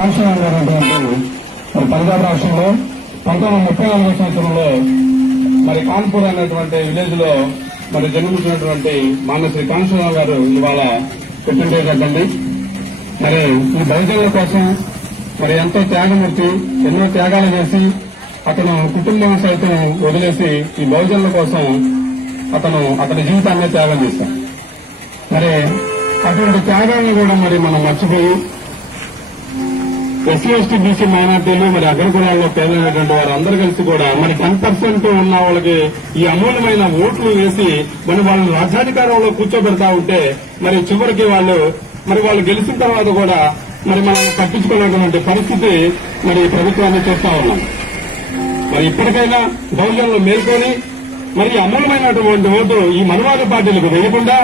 మరి పంజాబ్ రాష్ట్రంలో 1934 సంవత్సరంలో మరి కాన్పూర్ అనేటువంటి విలేజ్ లో మరి జన్మించినటువంటి మానశ్రీ కాంశరావు గారు ఇవాళ పుట్టినరోజండి. మరి ఈ బహుజనుల కోసం మరి ఎంతో త్యాగమూర్తి, ఎన్నో త్యాగాలు చేసి అతను కుటుంబం సైతం వదిలేసి ఈ బహుజనుల కోసం అతని జీవితాన్ని త్యాగం చేశారు. మరి అటువంటి త్యాగాన్ని కూడా మరి మనం మర్చిపోయి ఎస్సీ ఎస్టీ బీసీ మైనార్టీలు మరి అగ్రకులాల్లో పేదైనటువంటి వారు అందరూ కలిసి కూడా మరి 10% ఉన్న వాళ్ళకి ఈ అమూల్యమైన ఓట్లు వేసి మరి వాళ్ళని రాజ్యాధికారంలో కూర్చోబెడతా ఉంటే మరి చివరికి వాళ్ళు గెలిచిన తర్వాత కూడా మరి మనం పట్టించుకునేటువంటి పరిస్థితి మరి ప్రభుత్వాన్ని చూస్తా ఉన్నాం. మరి ఇప్పటికైనా బహుజనులు మేల్కొని మరి అమూల్యమైనటువంటి ఓటు ఈ మనవాద పార్టీలకు వేయకుండా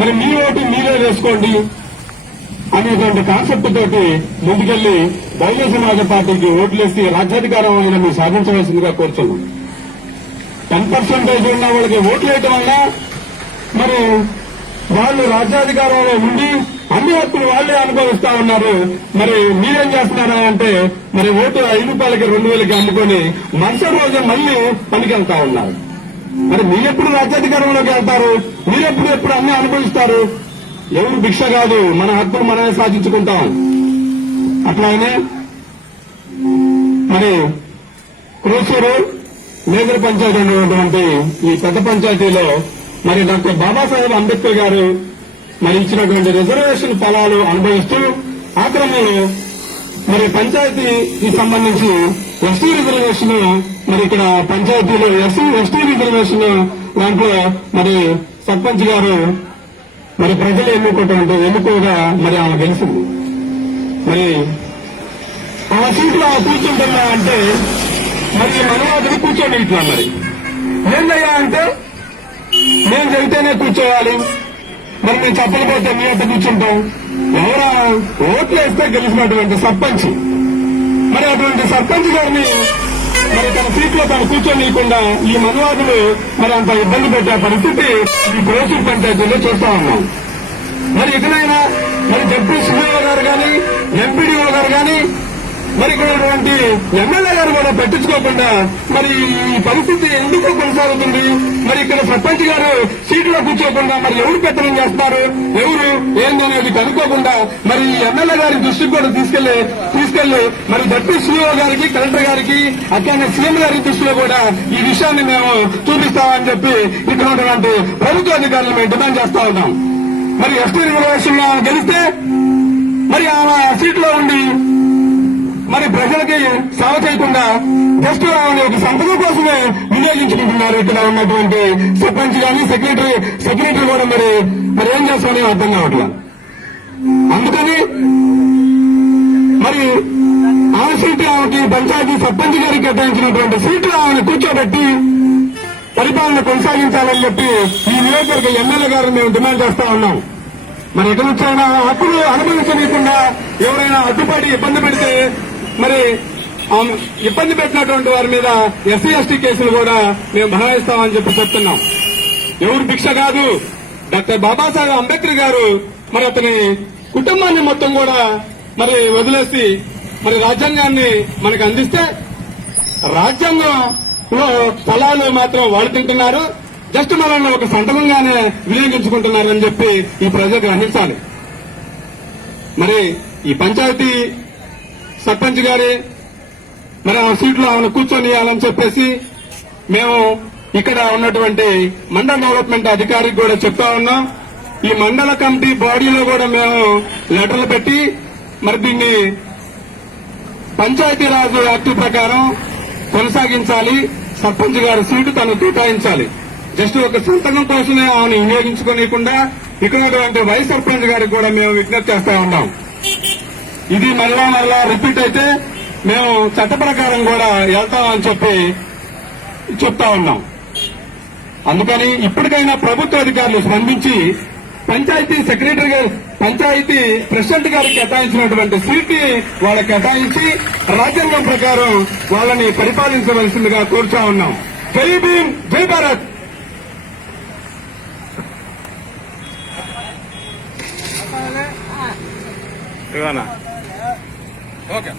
మరి మీ ఓటు మీరే వేసుకోండి అనేటువంటి కాన్సెప్ట్ తోటి ముందుకెళ్లి బహుజన సమాజ పార్టీకి ఓట్లేసి రాజ్యాధికారం అయినా మీరు సాధించవలసిందిగా కోరుతున్నాం. 10% ఉన్న వాళ్ళకి ఓట్లు వేయటం వల్ల మరి వాళ్ళు రాజ్యాధికారంలో ఉండి అన్ని హక్కులు వాళ్లే అనుభవిస్తా ఉన్నారు. మరి మీరేం చేస్తున్నారా అంటే మరి ఓటు 5 రూపాయలకి 2,000కి అమ్ముకొని మరుసటి రోజు మళ్లీ పనికెళ్తా ఉన్నారు. మరి మీరెప్పుడు రాజ్యాధికారంలోకి వెళ్తారు? మీరెప్పుడు అన్ని అనుభవిస్తారు? ఎవరు భిక్ష కాదు, మన హక్కులు మనమే సాధించుకుంటాం. అట్లానే మరి క్రోసూరు మేజర్ పంచాయతీ అనేటువంటి ఈ పెద్ద పంచాయతీలో మరి డాక్టర్ బాబాసాహెబ్ అంబేద్కర్ గారు మరి ఇచ్చినటువంటి రిజర్వేషన్ ఫలాలు అనుభవిస్తూ ఆ క్రమంలో మరి పంచాయతీకి సంబంధించి ఎస్టీ రిజర్వేషన్ మరి ఇక్కడ పంచాయతీలో ఎస్టీ రిజర్వేషన్ దాంట్లో మరి సర్పంచ్ గారు మరి ప్రజలు ఎన్నుకోగా మరి ఆమె గెలిచింది. మరి ఆ సీట్లో కూర్చుంటున్నా అంటే మరి మనవాదిని కూర్చోండి ఇట్లా మరి ఏందయ్యా అంటే నేను చెబితేనే కూర్చోవాలి, మరి నేను చెప్పకపోతే మీ అంత కూర్చుంటాం. ఎవరా ఓట్లు వేస్తే గెలిచినటువంటి సర్పంచ్, మరి అటువంటి సర్పంచ్ గారిని మరి తన సీట్లో తను కూర్చోనీయకుండా ఈ మనవాదులు మరి అంత ఇబ్బంది పెట్టే పరిస్థితి ఈ క్రోసూరు పంచాయతీలో చూస్తా ఉన్నాం. మరి ఇకనైనా మరి డిప్యూటీ సీఓ గారు కానీ ఎంపీడీఓ గారు కానీ మరి ఇక్కడ ఎమ్మెల్యే గారు కూడా పట్టించుకోకుండా మరి ఈ పరిస్థితి ఎందుకు కొనసాగుతుంది? మరి ఇక్కడ సర్పంచ్ గారు సీట్లో కూర్చోకుండా మరి ఎవరు పెత్తనం చేస్తున్నారు, ఎవరు ఏందనేది కనుక్కోకుండా మరి ఎమ్మెల్యే గారి దృష్టికి కూడా తీసుకెళ్లి మరి డిప్యూటీ సీఓ గారికి, కలెక్టర్ గారికి, అట్లానే సీఎం గారి దృష్టిలో కూడా ఈ విషయాన్ని మేము చూపిస్తామని చెప్పి ఇక్కడ ఉన్నటువంటి ప్రభుత్వ అధికారులు మేము డిమాండ్ చేస్తా ఉన్నాం. మరి ఎస్టీ రిజర్వేషన్ గెలిస్తే మరి ఆమె సీట్లో ఉండి మరి ప్రజలకి సేవ చేయకుండా జస్ట్ ఒక సంపద కోసమే వినియోగించుకుంటున్నారు ఇక్కడ ఉన్నటువంటి సర్పంచ్ కానీ సెక్రటరీ కూడా మరి ఏం చేస్తామని అర్థం కావట్లేదు. అందుకని మరి ఆమె సీటు ఆమెకి పంచాయతీ సర్పంచ్ గారికి కేటాయించినటువంటి సీట్లు ఆమెను కూర్చోబెట్టి పరిపాలన కొనసాగించాలని చెప్పి ఈ నియోజకవర్గ ఎమ్మెల్యే గారు మేము డిమాండ్ చేస్తా ఉన్నాం. మరి ఎక్కడి నుంచైనా హక్కులు అనుభవించనీయకుండా ఎవరైనా అడ్డుపడి ఇబ్బంది పెడితే మరి ఇబ్బంది పెట్టినటువంటి వారి మీద ఎస్సీ ఎస్టీ కేసులు కూడా మేము బనాయిస్తామని చెప్పి చెప్తున్నాం. ఎవరు భిక్ష కాదు. డాక్టర్ బాబాసాహెబ్ అంబేద్కర్ గారు మరి అతని కుటుంబాన్ని మొత్తం కూడా మరి వదిలేసి మరి రాజ్యాంగాన్ని మనకు అందిస్తే రాజ్యాంగంలో ఫలాలు మాత్రం వాళ్ళు తింటున్నారు, జస్ట్ మనల్ని ఒక సంతకంగానే వినియోగించుకుంటున్నారని చెప్పి ఈ ప్రజలు గ్రహించాలి. మరి ఈ పంచాయతీ సర్పంచ్ గారి మరి ఆ సీట్లో ఆమెను కూర్చొనియాలని చెప్పేసి మేము ఇక్కడ ఉన్నటువంటి మండల డెవలప్మెంట్ అధికారికి కూడా చెప్తా ఉన్నాం. ఈ మండల కమిటీ బాడీలో కూడా మేము లెటర్లు పెట్టి మరి దీన్ని పంచాయతీరాజ్ యాక్ట్ ప్రకారం కొనసాగించాలి, సర్పంచ్ గారి సీటు తను కేటాయించాలి. జస్ట్ ఒక సంతకం కోసమే ఆమెను వినియోగించుకోనియకుండా ఇక్కడ ఉన్నటువంటి వైస్ సర్పంచ్ గారికి కూడా మేము విజ్ఞప్తి చేస్తా ఉన్నాం. ఇది మరలా రిపీట్ అయితే మేము చట్ట ప్రకారం కూడా వెళ్తామని చెప్పి చెప్తా ఉన్నాం. అందుకని ఇప్పటికైనా ప్రభుత్వ అధికారులు స్పందించి పంచాయతీ ప్రెసిడెంట్ గారికి కేటాయించినటువంటి సీట్ని వాళ్ళకి కేటాయించి రాజ్యాంగం ప్రకారం వాళ్ళని పరిపాలించవలసిందిగా కోరుతా ఉన్నాం. జై భీమ్, జై భారత్. ఇవానా ఓకే.